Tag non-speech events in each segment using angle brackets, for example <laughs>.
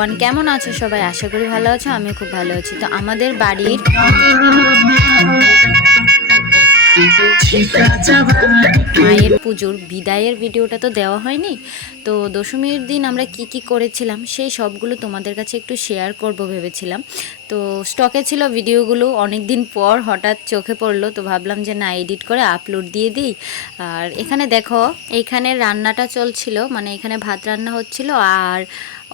Everyone কেমন আছো সবাই? আশা করি ভালো আছো আমি খুব ভালো আছি। তো আমাদের বাড়ির মায়ের পুজোর বিদায়ের ভিডিওটা তো দেওয়া হয়নি। তো দশমীর দিন আমরা কি কি করেছিলাম, সেই সবগুলো তোমাদের কাছে একটু শেয়ার করব ভেবেছিলাম। তো স্টকে ছিল ভিডিওগুলো অনেক দিন পর হঠাৎ চোখে পড়ল, তো ভাবলাম যে না এডিট করে আপলোড দিয়ে দিই। আর এখানে দেখো এইখানে রান্নাটা চলছিল মানে এখানে ভাত রান্না হচ্ছিল আর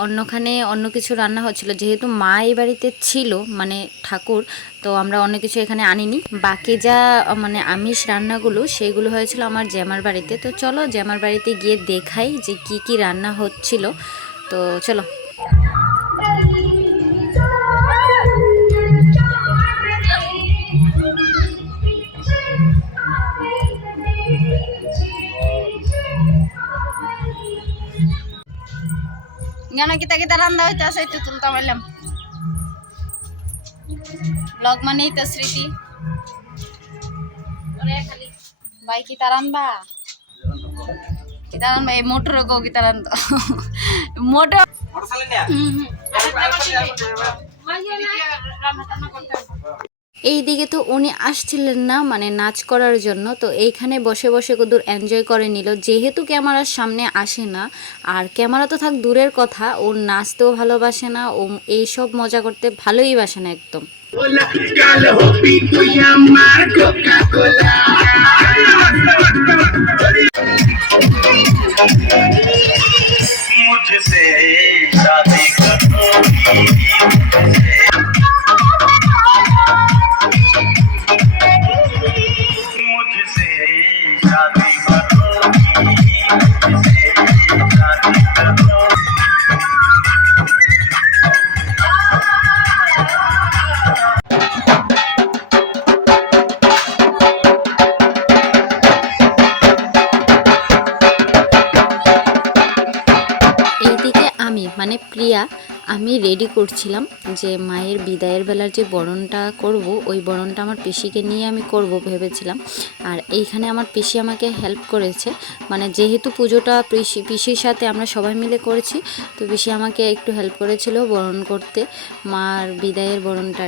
অন্যখানে অন্য কিছু রান্না হচ্ছিল। যেহেতু মা এই বাড়িতে ছিল মানে ঠাকুর, তো আমরা অন্য কিছু এখানে আনিনি। বাকি যা মানে আমিষ রান্নাগুলো, সেগুলো হয়েছিল আমার জ্যামার বাড়িতে। তো চলো জ্যামার বাড়িতে গিয়ে দেখাই যে কি কি রান্না হচ্ছিল। তো চলো। জ্ঞান কিতা কিতা রান্না হইতেছে একটু তুলতে পারলাম ব্লগ মানেই তো স্মৃতি ভাই কিতা রান্না কিতা রান্না এই মোটর গো কিতা রান্না <laughs> মোটর এই দিকে তো উনি আসছিলেন না মানে নাচ করার জন্য। তো এইখানে বসে বসে কদূর এনজয় করে নিল। যেহেতু ক্যামেরার সামনে আসে না আর ক্যামেরা তো থাক দূরের কথা ও নাচতেও ভালোবাসে না ও এইসব মজা করতে ভালোই বাসে না একদম। Hola, মানে প্রিয়া, আমি রেডি করছিলাম যে মায়ের বিদায়ের বেলার যে বরণটা করব, ওই বরণটা আমার পিসিকে নিয়ে আমি করব ভেবেছিলাম। আর এইখানে আমার পিসি আমাকে হেল্প করেছে। মানে যেহেতু পুজোটা পিসি, পিসির সাথে আমরা সবাই মিলে করেছি, তো পিসি আমাকে একটু হেল্প করেছিল বরণ করতে, মার বিদায়ের বরণটা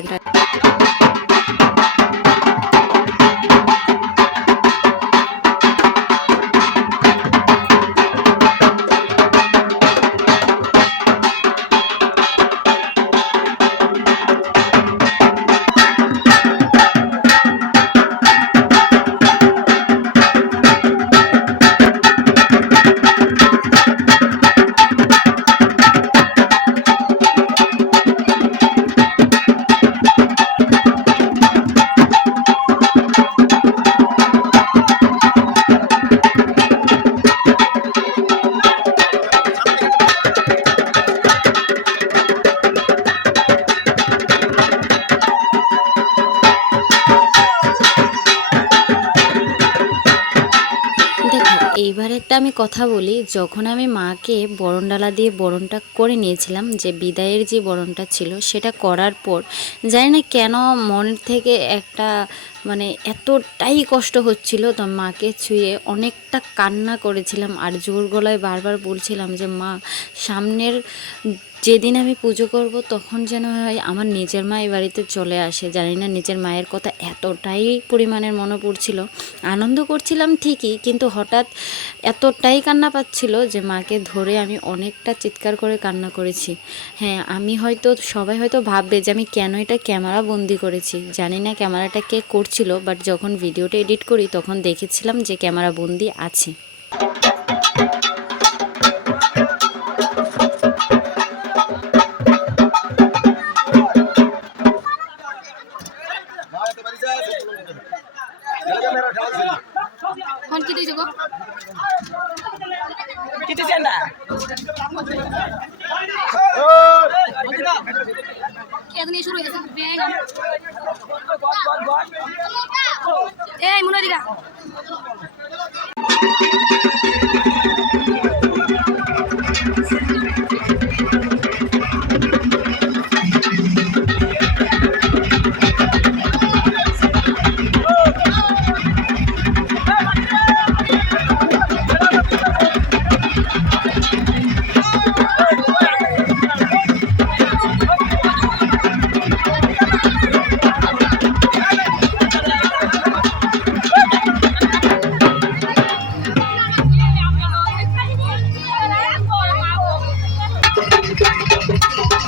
একটা আমি কথা বলি, যখন আমি মাকে বরণডালা দিয়ে বরণটা করে নিয়েছিলাম, যে বিদায়ের যে বরণটা ছিল, সেটা করার পর, জানি না কেন মনের থেকে একটা মানে এতটাই কষ্ট হচ্ছিল তো মাকে ছুঁয়ে অনেকটা কান্না করেছিলাম আর জোর গলায় বারবার বলছিলাম যে, মা, সামনের যেদিন আমি পুজো করব তখন যেন হয় আমার নিজের মা এই বাড়িতে চলে আসে। জানি না নিজের মায়ের কথা এতটাই পরিমাণের মনে পড়ছিল। আনন্দ করছিলাম ঠিকই, কিন্তু হঠাৎ এতটাই কান্না পাচ্ছিল যে মাকে ধরে আমি অনেকটা চিৎকার করে কান্না করেছি। হ্যাঁ আমি হয়তো, সবাই হয়তো ভাববে যে আমি কেন এটা ক্যামেরা বন্দি করেছি? জানি না ক্যামেরাটা কে করছিল বাট যখন ভিডিওটা এডিট করি তখন দেখেছিলাম যে ক্যামেরা বন্দি আছে। কোন কি দিছো গো খেত নিয়ে শুরু হয়ে গেছে এই মনে দিকা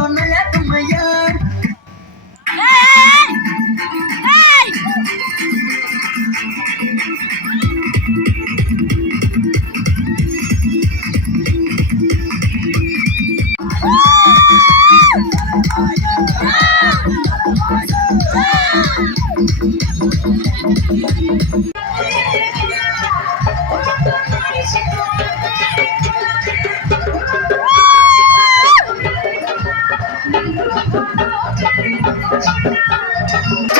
con তোর মোবাইলে বস